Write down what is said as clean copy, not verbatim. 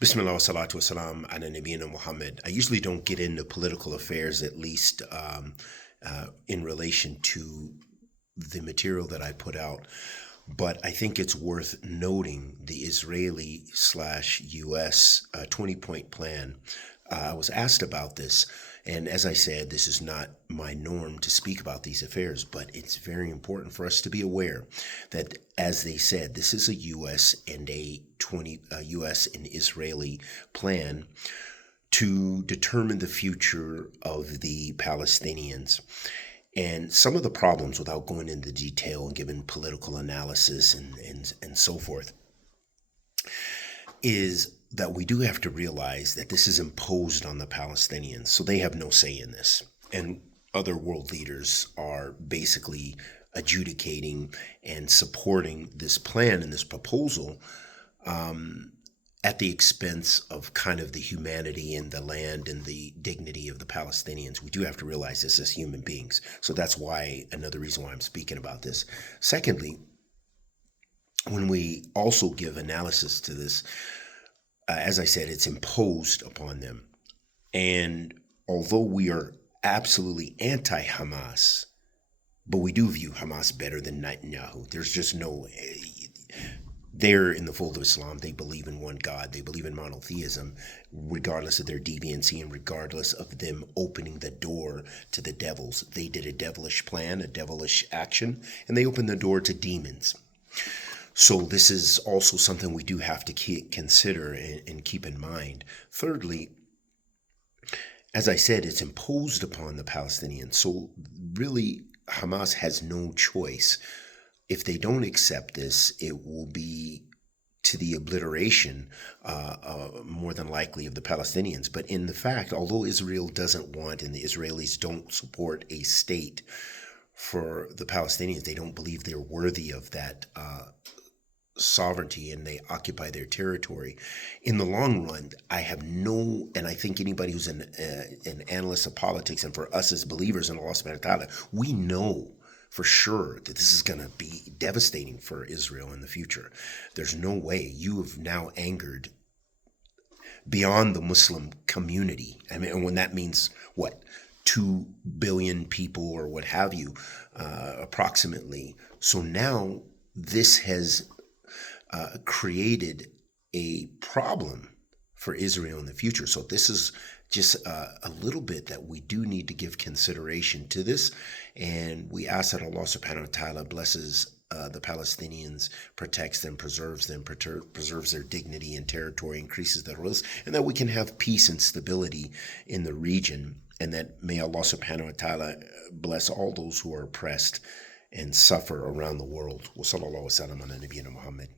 Bismillah wa salatu wa salam ala Nabiyyina Muhammad. I usually don't get into political affairs, at least in relation to the material that I put out. But I think it's worth noting the Israeli slash US 20-point plan. I was asked about this, and as I said, this is not my norm to speak about these affairs, but it's very important for us to be aware that, as they said, this is a U.S. and a U.S. and Israeli plan to determine the future of the Palestinians. And some of the problems, without going into detail and giving political analysis and so forth, is that we do have to realize that this is imposed on the Palestinians. So they have no say in this. And other world leaders are basically adjudicating and supporting this plan and this proposal at the expense of kind of the humanity and the land and the dignity of the Palestinians. We do have to realize this as human beings. So that's why, another reason why I'm speaking about this. Secondly, when we also give analysis to this, as I said, it's imposed upon them. And although we are absolutely anti-Hamas, but we do view Hamas better than Netanyahu. There's just no... They're in the fold of Islam. They believe in one God. They believe in monotheism, regardless of their deviancy and regardless of them opening the door to the devils. They did a devilish plan, a devilish action, and they opened the door to demons. So this is also something we do have to consider and keep in mind. Thirdly, as I said, it's imposed upon the Palestinians. So really, Hamas has no choice. If they don't accept this, it will be to the obliteration, more than likely, of the Palestinians. But in the fact, although Israel doesn't want and the Israelis don't support a state for the Palestinians, they don't believe they're worthy of that sovereignty, and they occupy their territory. In the long run, I have no, and I think anybody who's an analyst of politics, and for us as believers in Allah subhanahu wa ta'ala, we know for sure that this is going to be devastating for Israel in the future. There's no way. You have now angered beyond the Muslim community. I mean, and when that means what, 2 billion people or what have you, approximately. So now this has created a problem for Israel in the future. So this is just a little bit that we do need to give consideration to this. And we ask that Allah subhanahu wa ta'ala blesses the Palestinians, protects them, preserves their dignity and territory, increases their rizq, and that we can have peace and stability in the region. And that may Allah subhanahu wa ta'ala bless all those who are oppressed and suffer around the world. Wa sallallahu wa sallam ala nabiyyina Muhammad.